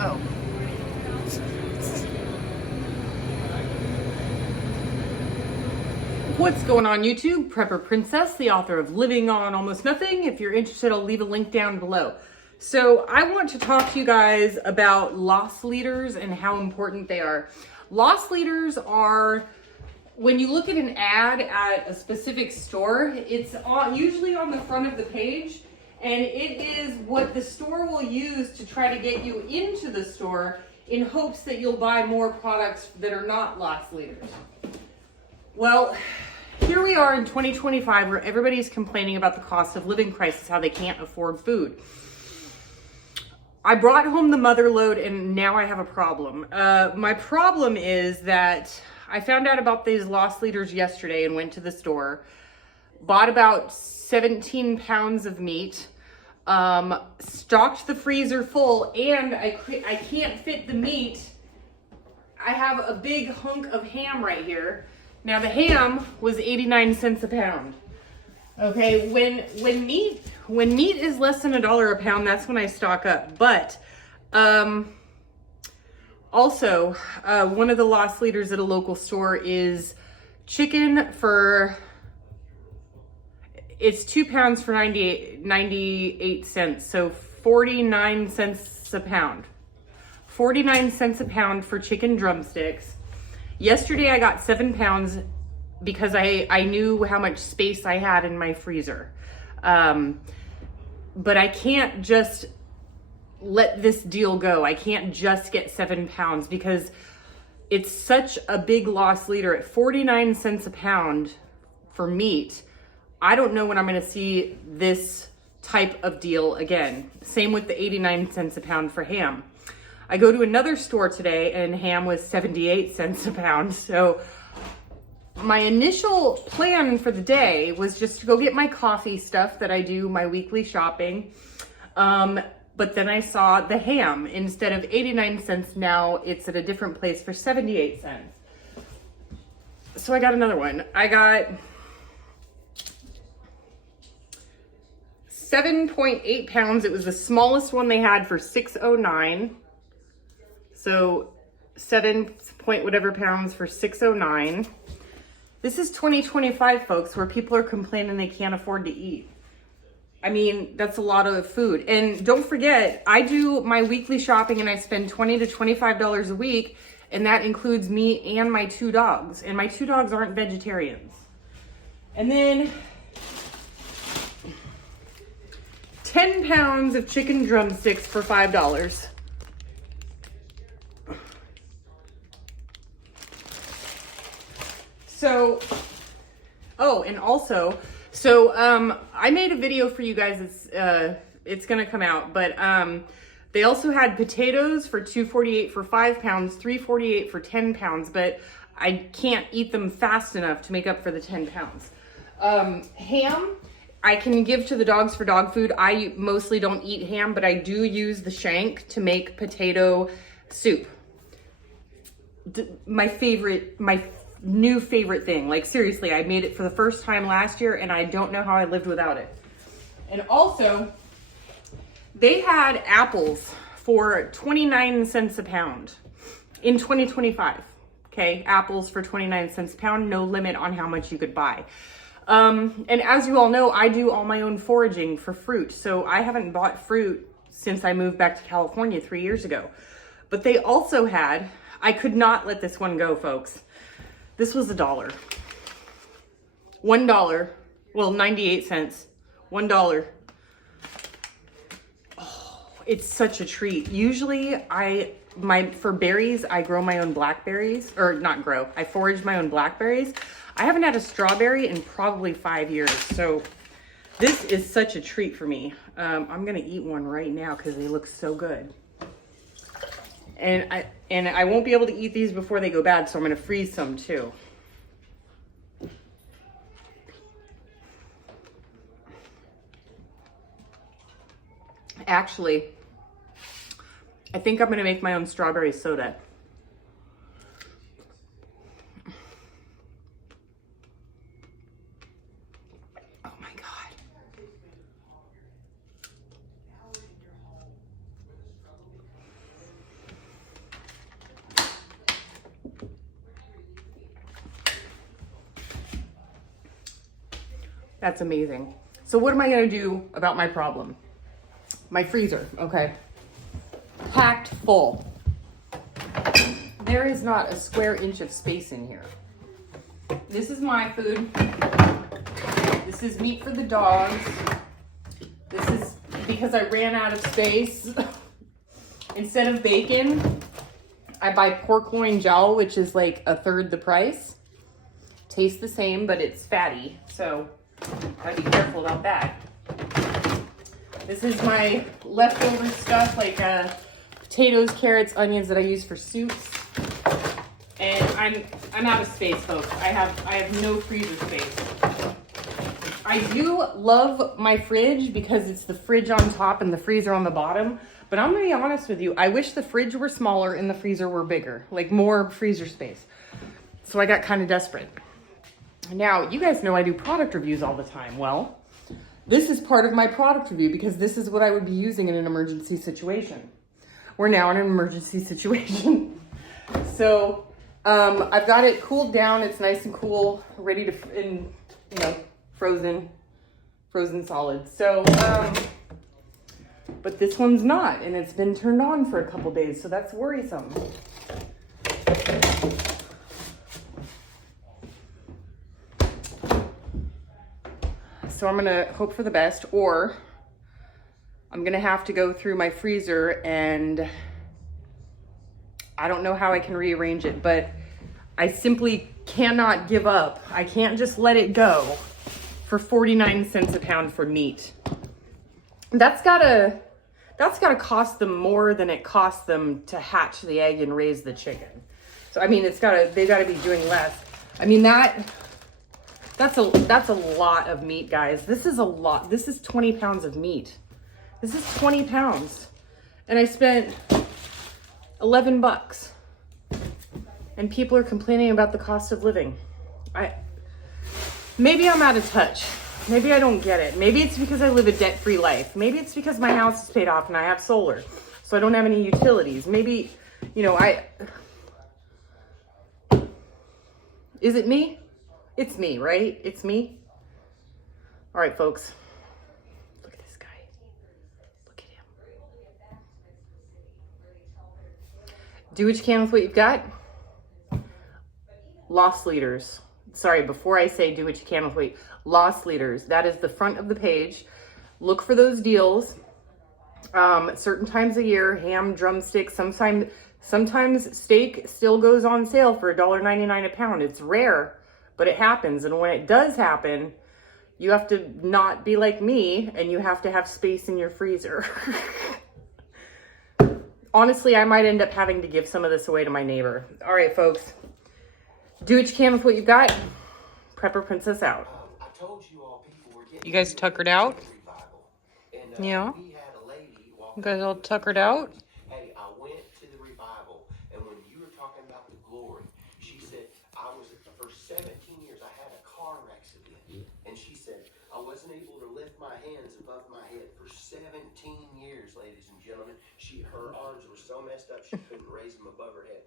Oh. What's going on YouTube? Prepper Princess, the author of Living on Almost Nothing. If you're interested, I'll leave a link down below. So I want to talk to you guys about loss leaders and how important they are. Loss leaders are, when you look at an ad at a specific store, it's usually on the front of the page, and it is what the store will use to try to get you into the store in hopes that you'll buy more products that are not loss leaders. Well, here we are in 2025 where everybody's complaining about the cost of living crisis, how they can't afford food. I brought home the mother load and now I have a problem. My problem is that I found out about these loss leaders yesterday and went to the store, bought about 17 pounds of meat, stocked the freezer full, and I can't fit the meat. I have a big hunk of ham right here. Now the ham was 89 cents a pound. Okay, when meat is less than $1 a pound, that's when I stock up. But also one of the loss leaders at a local store is chicken for, it's 2 pounds for 98 cents, so 49 cents a pound. 49 cents a pound for chicken drumsticks. Yesterday I got 7 pounds because I knew how much space I had in my freezer. But I can't just let this deal go. I can't just get 7 pounds because it's such a big loss leader at 49 cents a pound for meat. I don't know when I'm gonna see this type of deal again. Same with the 89 cents a pound for ham. I go to another store today and ham was 78 cents a pound. So my initial plan for the day was just to go get my coffee stuff that I do, my weekly shopping. But then I saw the ham, instead of 89 cents, now it's at a different place for 78 cents. So I got another one. I got 7.8 pounds. It was the smallest one they had for $6.09. So 7 point whatever pounds for $6.09. This is 2025, folks, where people are complaining they can't afford to eat. I mean, that's a lot of food. And don't forget, I do my weekly shopping and I spend $20 to $25 a week, and that includes me and my 2 dogs. And my 2 dogs aren't vegetarians. And then 10 pounds of chicken drumsticks for $5. So, oh, and also, so I made a video for you guys. It's gonna come out, but they also had potatoes for $2.48 for 5 pounds, $3.48 for 10 pounds, but I can't eat them fast enough to make up for the 10 pounds. Ham, I can give to the dogs for dog food. I mostly don't eat ham, but I do use the shank to make potato soup. My new favorite thing. Like, seriously, I made it for the first time last year and I don't know how I lived without it. And also, they had apples for 29 cents a pound in 2025. Okay, apples for 29 cents a pound, no limit on how much you could buy. And as you all know, I do all my own foraging for fruit. So I haven't bought fruit since I moved back to California 3 years ago. But they also had, I could not let this one go, folks. This was $1. $1. Well, 98 cents. $1. Oh, it's such a treat. Usually for berries, I grow my own blackberries, or not grow, I forage my own blackberries. I haven't had a strawberry in probably 5 years. So this is such a treat for me. I'm gonna eat one right now because they look so good. And I won't be able to eat these before they go bad, so I'm gonna freeze some too. Actually, I think I'm gonna make my own strawberry soda. Oh my God. That's amazing. So what am I gonna do about my problem? My freezer, okay. Packed full. There is not a square inch of space in here. This is my food. This is meat for the dogs. This is because I ran out of space. Instead of bacon, I buy pork loin jowl, which is like a third the price. Tastes the same, but it's fatty, so gotta be careful about that. This is my leftover stuff, like potatoes, carrots, onions that I use for soups. And I'm out of space, folks. I have no freezer space. I do love my fridge because it's the fridge on top and the freezer on the bottom. But I'm gonna be honest with you, I wish the fridge were smaller and the freezer were bigger, like more freezer space. So I got kind of desperate. Now, you guys know I do product reviews all the time. Well, this is part of my product review because this is what I would be using in an emergency situation. We're now in an emergency situation. So I've got it cooled down. It's nice and cool, ready to, frozen solid. So, but this one's not, and it's been turned on for a couple days, so that's worrisome. So I'm gonna hope for the best, or I'm gonna have to go through my freezer, and I don't know how I can rearrange it, but I simply cannot give up. I can't just let it go for 49 cents a pound for meat. That's gotta cost them more than it costs them to hatch the egg and raise the chicken. So I mean, they gotta be doing less. I mean, that's a lot of meat, guys. This is a lot. This is 20 pounds of meat. This is 20 pounds. And I spent 11 bucks. And people are complaining about the cost of living. Maybe I'm out of touch. Maybe I don't get it. Maybe it's because I live a debt-free life. Maybe it's because my house is paid off and I have solar, so I don't have any utilities. Maybe, is it me? It's me, right? It's me. All right, folks. Look at this guy. Look at him. Do what you can with what you've got. Loss leaders. Sorry, before I say do what you can with what loss leaders, that is the front of the page. Look for those deals. Certain times a year, ham, drumsticks, sometimes steak still goes on sale for $1.99 a pound. It's rare, but it happens. And when it does happen, you have to not be like me, and you have to have space in your freezer. Honestly, I might end up having to give some of this away to my neighbor. All right, folks. Do what you can with what you've got. Prepper Princess out. I told you all people were getting. You guys tuckered out? And, Yeah. We had a lady You guys all tuckered out? Hey, I went to the revival, and when you were talking about the glory, she said, for 17 years, I had a car accident. And she said, I wasn't able to lift my hands above my head for 17 years, ladies and gentlemen. Her arms were so messed up, she couldn't raise them above her head.